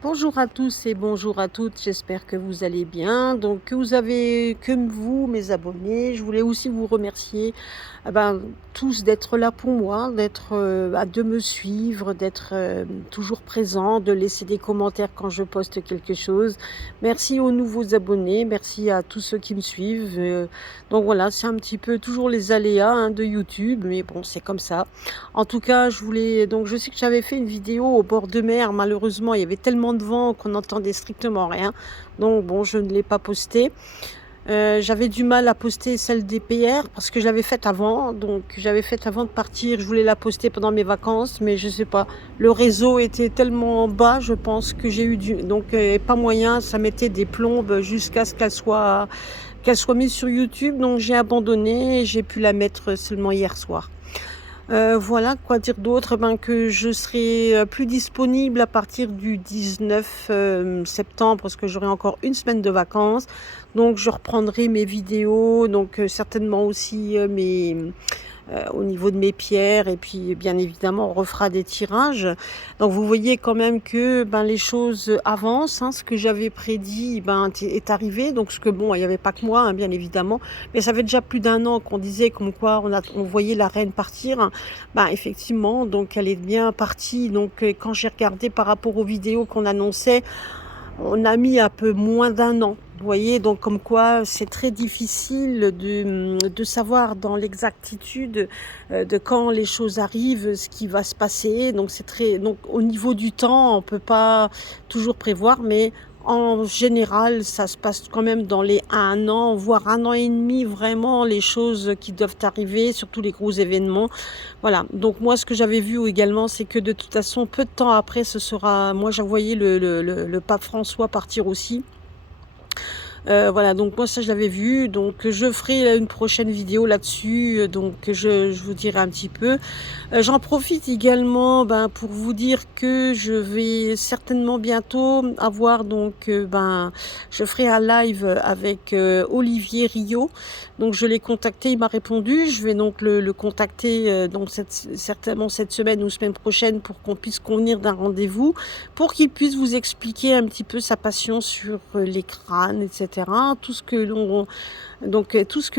Bonjour à tous et bonjour à toutes, j'espère que vous allez bien. Donc que vous, mes abonnés, je voulais aussi vous remercier tous d'être là pour moi, de me suivre, d'être toujours présent, de laisser des commentaires quand je poste quelque chose. Merci aux nouveaux abonnés, merci à tous ceux qui me suivent. Donc voilà, c'est un petit peu toujours les aléas de YouTube, mais bon, c'est comme ça. En tout cas, je sais que j'avais fait une vidéo au bord de mer. Malheureusement, il y avait tellement de vent qu'on n'entendait strictement rien. Donc bon, je ne l'ai pas postée. J'avais du mal à poster celle des PR parce que je l'avais faite avant. Donc j'avais faite avant de partir. Je voulais la poster pendant mes vacances, mais je sais pas. Le réseau était tellement bas, je pense que j'ai eu pas moyen. Ça mettait des plombes jusqu'à ce qu'elle soit mise sur YouTube. Donc j'ai abandonné. Et j'ai pu la mettre seulement hier soir. Voilà, quoi dire d'autre? Que je serai plus disponible à partir du 19 septembre parce que j'aurai encore une semaine de vacances. Donc je reprendrai mes vidéos, certainement aussi au niveau de mes pierres, et puis bien évidemment on refera des tirages. Donc vous voyez quand même que les choses avancent, ce que j'avais prédit est arrivé. Donc ce que bon, il n'y avait pas que moi, bien évidemment, mais ça fait déjà plus d'un an qu'on disait comme quoi on voyait la reine partir. Effectivement, donc elle est bien partie. Donc quand j'ai regardé par rapport aux vidéos qu'on annonçait, on a mis un peu moins d'un an. Vous voyez, donc comme quoi c'est très difficile de savoir dans l'exactitude de quand les choses arrivent, ce qui va se passer. Donc au niveau du temps, on peut pas toujours prévoir, mais en général, ça se passe quand même dans les un an, voire un an et demi, vraiment, les choses qui doivent arriver, surtout les gros événements. Voilà, donc moi ce que j'avais vu également, c'est que de toute façon, peu de temps après, moi j'ai envoyé le pape François partir aussi. Voilà, donc moi ça je l'avais vu, donc je ferai une prochaine vidéo là-dessus, donc je vous dirai un petit peu. J'en profite également pour vous dire que je vais certainement bientôt avoir je ferai un live avec Olivier Rio. Donc je l'ai contacté, il m'a répondu. Je vais donc le contacter certainement cette semaine ou semaine prochaine pour qu'on puisse convenir d'un rendez-vous, pour qu'il puisse vous expliquer un petit peu sa passion sur les crânes, etc. Tout ce que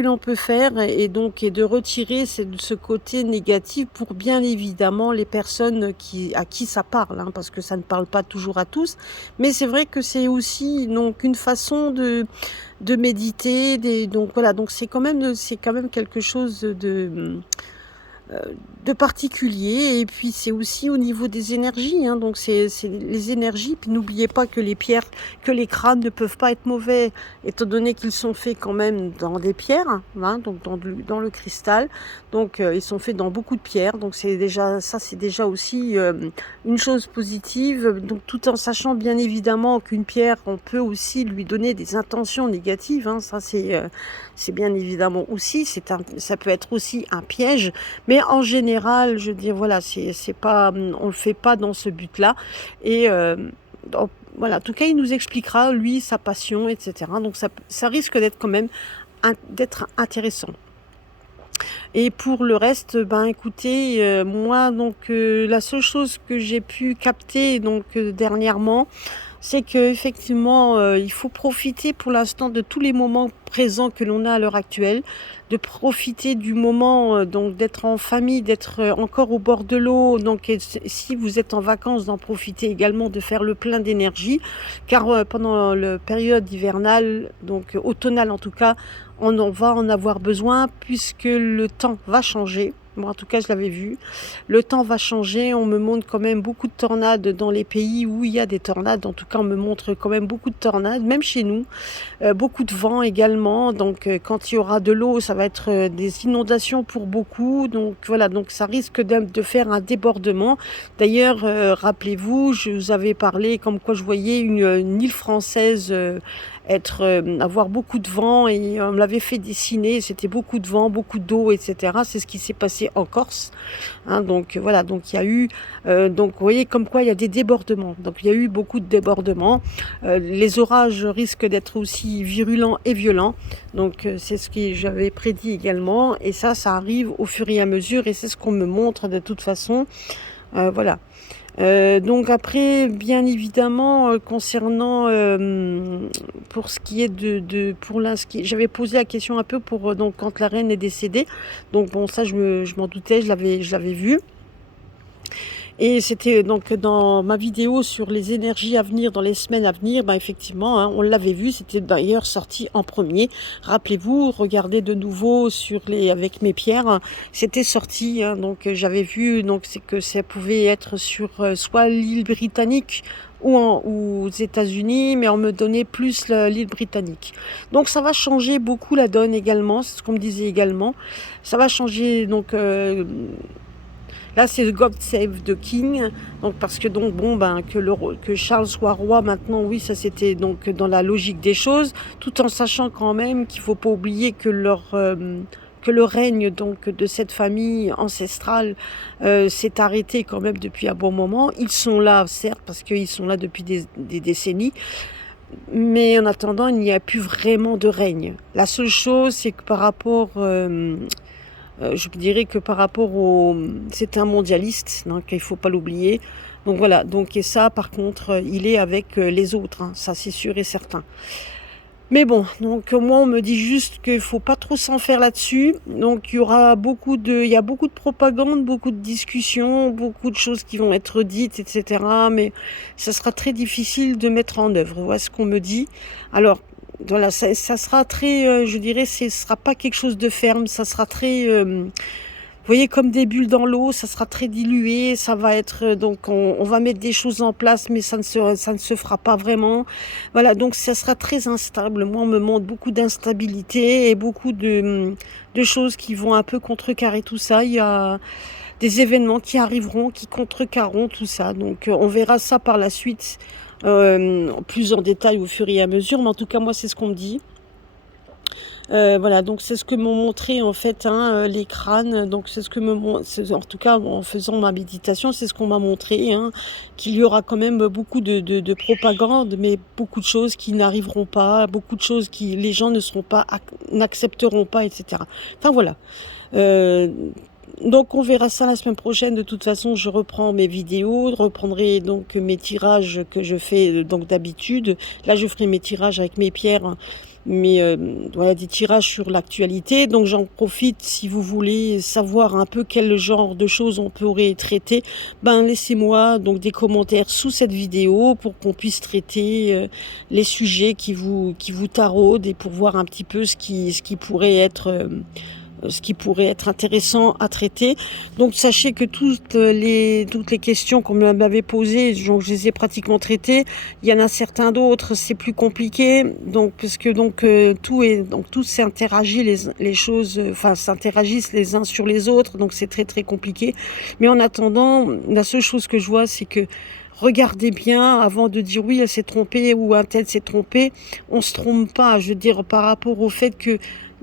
l'on peut faire et de retirer ce côté négatif pour bien évidemment les personnes à qui ça parle, parce que ça ne parle pas toujours à tous. Mais c'est vrai que c'est aussi donc une façon de méditer. Donc voilà, donc c'est quand même quelque chose euh, de particulier. Et puis c'est aussi au niveau des énergies, donc c'est les énergies. Puis n'oubliez pas que les crânes ne peuvent pas être mauvais, étant donné qu'ils sont faits quand même dans des pierres, donc dans le cristal. Donc ils sont faits dans beaucoup de pierres, donc c'est déjà aussi une chose positive. Donc tout en sachant bien évidemment qu'une pierre, on peut aussi lui donner des intentions négatives, ça c'est bien évidemment aussi, ça peut être aussi un piège. Mais en général, je veux dire, voilà, c'est pas, on le fait pas dans ce but-là. Et voilà, en tout cas, il nous expliquera, lui, sa passion, etc. Donc ça risque d'être quand même d'être intéressant. Et pour le reste, écoutez, moi, la seule chose que j'ai pu capter dernièrement, c'est que effectivement, il faut profiter pour l'instant de tous les moments présents que l'on a à l'heure actuelle, de profiter du moment, d'être en famille, d'être encore au bord de l'eau. Donc si vous êtes en vacances, d'en profiter également, de faire le plein d'énergie, car pendant la période hivernale, donc automnale en tout cas, va en avoir besoin, puisque le temps va changer. Moi, en tout cas, je l'avais vu. Le temps va changer. On me montre quand même beaucoup de tornades dans les pays où il y a des tornades. En tout cas, on me montre quand même beaucoup de tornades, même chez nous. Beaucoup de vent également. Donc, quand il y aura de l'eau, ça va être des inondations pour beaucoup. Donc, voilà. Donc, ça risque de faire un débordement. D'ailleurs, rappelez-vous, je vous avais parlé comme quoi je voyais une île française avoir beaucoup de vent, et on me l'avait fait dessiner. C'était beaucoup de vent, beaucoup d'eau, etc. C'est ce qui s'est passé en Corse. Donc voilà, donc il y a eu, vous voyez comme quoi il y a des débordements. Donc il y a eu beaucoup de débordements. Les orages risquent d'être aussi virulents et violents. Donc c'est ce que j'avais prédit également. Et ça arrive au fur et à mesure, et c'est ce qu'on me montre de toute façon. Voilà. Donc après, bien évidemment, concernant, pour ce qui est pour j'avais posé la question un peu pour, donc quand la reine est décédée. Donc bon, ça je m'en doutais, je l'avais vu. Et c'était donc dans ma vidéo sur les énergies à venir dans les semaines à venir, ben effectivement, hein, on l'avait vu, c'était d'ailleurs sorti en premier. Rappelez-vous, regardez de nouveau avec mes pierres, hein, c'était sorti, hein, donc j'avais vu, donc c'est que ça pouvait être sur soit l'île britannique ou aux États-Unis, mais on me donnait plus l'île britannique. Donc ça va changer beaucoup la donne également, c'est ce qu'on me disait également. Ça va changer donc. Là, c'est God Save the King, donc parce que donc bon que Charles soit roi maintenant, oui, ça c'était donc dans la logique des choses, tout en sachant quand même qu'il faut pas oublier que que le règne donc de cette famille ancestrale s'est arrêté quand même depuis un bon moment. Ils sont là, certes, parce qu'ils sont là depuis des décennies, mais en attendant, il n'y a plus vraiment de règne. La seule chose, c'est que par rapport je dirais que par rapport c'est un mondialiste, donc il faut pas l'oublier. Donc voilà, donc et ça par contre, il est avec les autres, hein, ça c'est sûr et certain. Mais bon, donc moi on me dit juste qu'il faut pas trop s'en faire là-dessus. Donc il y a beaucoup de propagande, beaucoup de discussions, beaucoup de choses qui vont être dites, etc. Mais ça sera très difficile de mettre en œuvre. Voilà ce qu'on me dit. Alors voilà, ça sera très, je dirais, ce sera pas quelque chose de ferme, ça sera très, vous voyez, comme des bulles dans l'eau, ça sera très dilué, ça va être, donc on va mettre des choses en place, mais ça ne se fera pas vraiment. Voilà, donc ça sera très instable. Moi, on me montre beaucoup d'instabilité et beaucoup de choses qui vont un peu contrecarrer tout ça. Il y a des événements qui arriveront, qui contrecarreront tout ça. Donc on verra ça par la suite, plus en détail au fur et à mesure. Mais en tout cas, moi, c'est ce qu'on me dit. Voilà, donc c'est ce que m'ont montré en fait, hein, les crânes. Donc c'est ce que en tout cas en faisant ma méditation, c'est ce qu'on m'a montré, hein, qu'il y aura quand même beaucoup de propagande, mais beaucoup de choses qui n'arriveront pas, beaucoup de choses qui les gens ne seront pas, n'accepteront pas, etc. Enfin voilà. Euh, donc on verra ça la semaine prochaine. De toute façon, je reprends mes vidéos, je reprendrai donc mes tirages que je fais donc d'habitude. Là, je ferai mes tirages avec mes pierres, mais voilà, des tirages sur l'actualité. Donc j'en profite, si vous voulez savoir un peu quel genre de choses on pourrait traiter, ben laissez-moi donc des commentaires sous cette vidéo pour qu'on puisse traiter les sujets qui vous taraudent et pour voir un petit peu ce qui pourrait être intéressant à traiter. Donc sachez que toutes les questions qu'on m'avait posées, donc je les ai pratiquement traitées. Il y en a certains d'autres, c'est plus compliqué. Donc parce que tout s'interagit, les choses, enfin s'interagissent les uns sur les autres. Donc c'est très très compliqué. Mais en attendant, la seule chose que je vois, c'est que regardez bien avant de dire oui, elle s'est trompée ou un tel s'est trompé. On se trompe pas, je veux dire, par rapport au fait que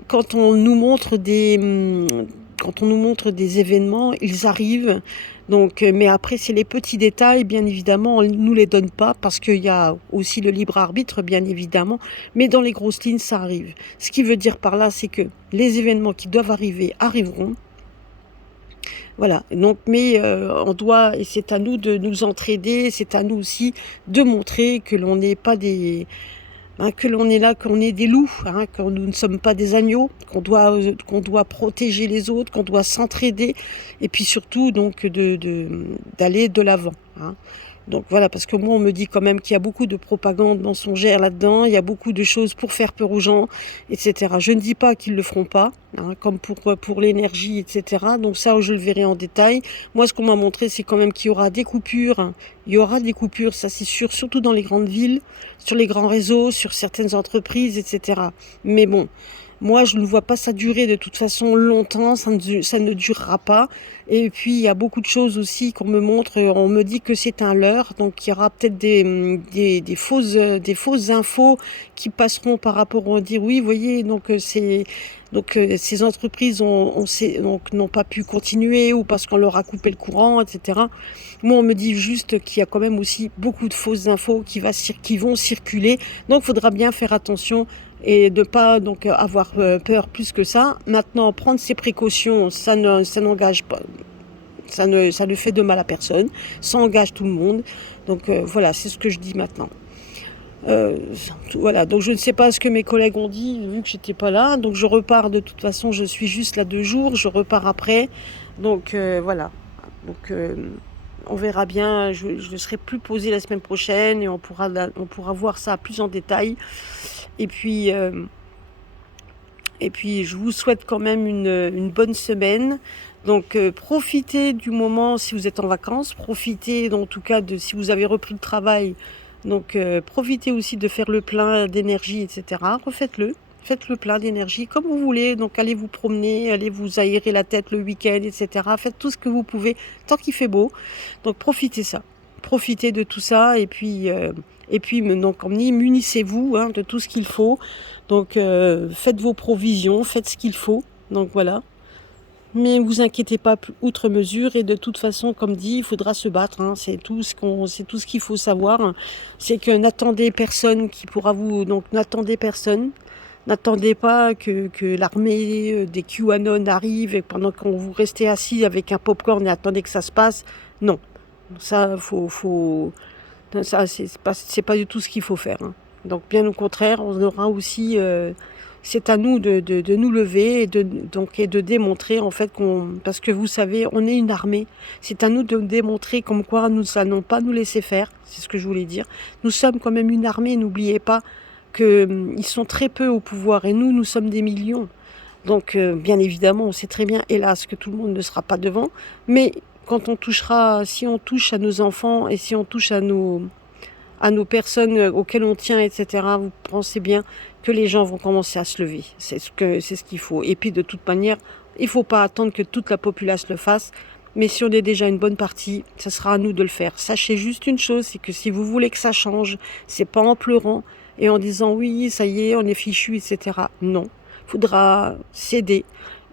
quand on nous montre des événements, ils arrivent. Donc, mais après, c'est les petits détails, bien évidemment, on nous les donne pas parce qu'il y a aussi le libre arbitre, bien évidemment. Mais dans les grosses lignes, ça arrive. Ce qui veut dire par là, c'est que les événements qui doivent arriver arriveront. Voilà. Donc, mais on doit, et c'est à nous de nous entraider, c'est à nous aussi de montrer que l'on n'est pas que l'on est là, qu'on est des loups, hein, que nous ne sommes pas des agneaux, qu'on doit protéger les autres, qu'on doit s'entraider, et puis surtout donc d'aller de l'avant. Hein. Donc voilà, parce que moi on me dit quand même qu'il y a beaucoup de propagande mensongère là-dedans, il y a beaucoup de choses pour faire peur aux gens, etc. Je ne dis pas qu'ils le feront pas, hein, comme pour l'énergie, etc. Donc ça, je le verrai en détail. Moi, ce qu'on m'a montré, c'est quand même qu'il y aura des coupures. Hein. Il y aura des coupures, ça c'est sûr, surtout dans les grandes villes, sur les grands réseaux, sur certaines entreprises, etc. Mais bon, moi, je ne vois pas ça durer de toute façon longtemps, ça ne durera pas. Et puis, il y a beaucoup de choses aussi qu'on me montre, on me dit que c'est un leurre, donc il y aura peut-être des fausses infos qui passeront par rapport, on dit oui, vous voyez, donc ces entreprises n'ont pas pu continuer ou parce qu'on leur a coupé le courant, etc. Moi, on me dit juste qu'il y a quand même aussi beaucoup de fausses infos qui vont circuler, donc il faudra bien faire attention et de pas donc avoir peur plus que ça. Maintenant, prendre ses précautions, ça n'engage pas. Ça ne fait de mal à personne, ça engage tout le monde. Donc voilà, c'est ce que je dis maintenant. Voilà, donc je ne sais pas ce que mes collègues ont dit, vu que j'étais pas là. Donc je repars, de toute façon, je suis juste là 2 jours, je repars après. Donc voilà. Donc on verra bien, je serai plus posée la semaine prochaine et on pourra voir ça plus en détail. Et puis, je vous souhaite quand même une bonne semaine. Donc profitez du moment si vous êtes en vacances, profitez en tout cas de si vous avez repris le travail. Donc profitez aussi de faire le plein d'énergie, etc. Refaites-le. Faites le plein d'énergie comme vous voulez. Donc allez vous promener, allez vous aérer la tête le week-end, etc. Faites tout ce que vous pouvez tant qu'il fait beau. Donc profitez ça. Profitez de tout ça et puis donc munissez-vous de tout ce qu'il faut. Donc faites vos provisions, faites ce qu'il faut. Donc voilà. Mais vous inquiétez pas outre mesure et de toute façon, comme dit, il faudra se battre. C'est tout ce qu'il faut savoir. C'est que n'attendez personne qui pourra vous. Donc n'attendez personne. N'attendez pas que l'armée des QAnon arrive et pendant qu'on vous restez assis avec un popcorn et attendez que ça se passe. Non, ça ça c'est pas du tout ce qu'il faut faire. Donc bien au contraire, on aura aussi. C'est à nous de nous lever et de démontrer en fait parce que vous savez, on est une armée. C'est à nous de démontrer comme quoi nous n'allons pas nous laisser faire. C'est ce que je voulais dire. Nous sommes quand même une armée. N'oubliez pas qu'ils sont très peu au pouvoir et nous sommes des millions. Donc bien évidemment, on sait très bien, hélas, que tout le monde ne sera pas devant. Mais si on touche à nos enfants et si on touche à nos personnes auxquelles on tient, etc., vous pensez bien que les gens vont commencer à se lever. C'est ce qu'il faut. Et puis de toute manière, il ne faut pas attendre que toute la populace le fasse. Mais si on est déjà une bonne partie, ça sera à nous de le faire. Sachez juste une chose, c'est que si vous voulez que ça change, c'est pas en pleurant et en disant oui, ça y est, on est fichu, etc. Non, il faudra céder.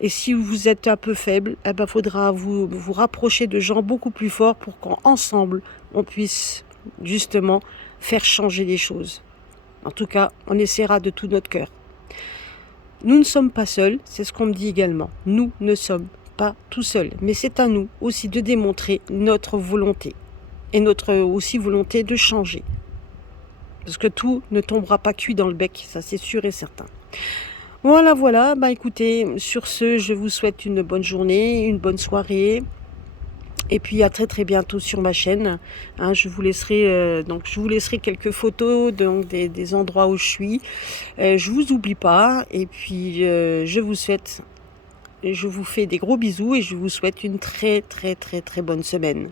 Et si vous êtes un peu faible, faudra vous rapprocher de gens beaucoup plus forts pour qu'ensemble, on puisse justement faire changer les choses. En tout cas, on essaiera de tout notre cœur. Nous ne sommes pas seuls, c'est ce qu'on me dit également. Nous ne sommes pas tout seuls, mais c'est à nous aussi de démontrer notre volonté et notre aussi volonté de changer. Parce que tout ne tombera pas cuit dans le bec, ça c'est sûr et certain. Voilà, écoutez, sur ce, je vous souhaite une bonne journée, une bonne soirée. Et puis à très très bientôt sur ma chaîne. Je vous laisserai quelques photos des endroits où je suis. Je vous oublie pas. Et puis je vous fais des gros bisous et je vous souhaite une très très très très bonne semaine.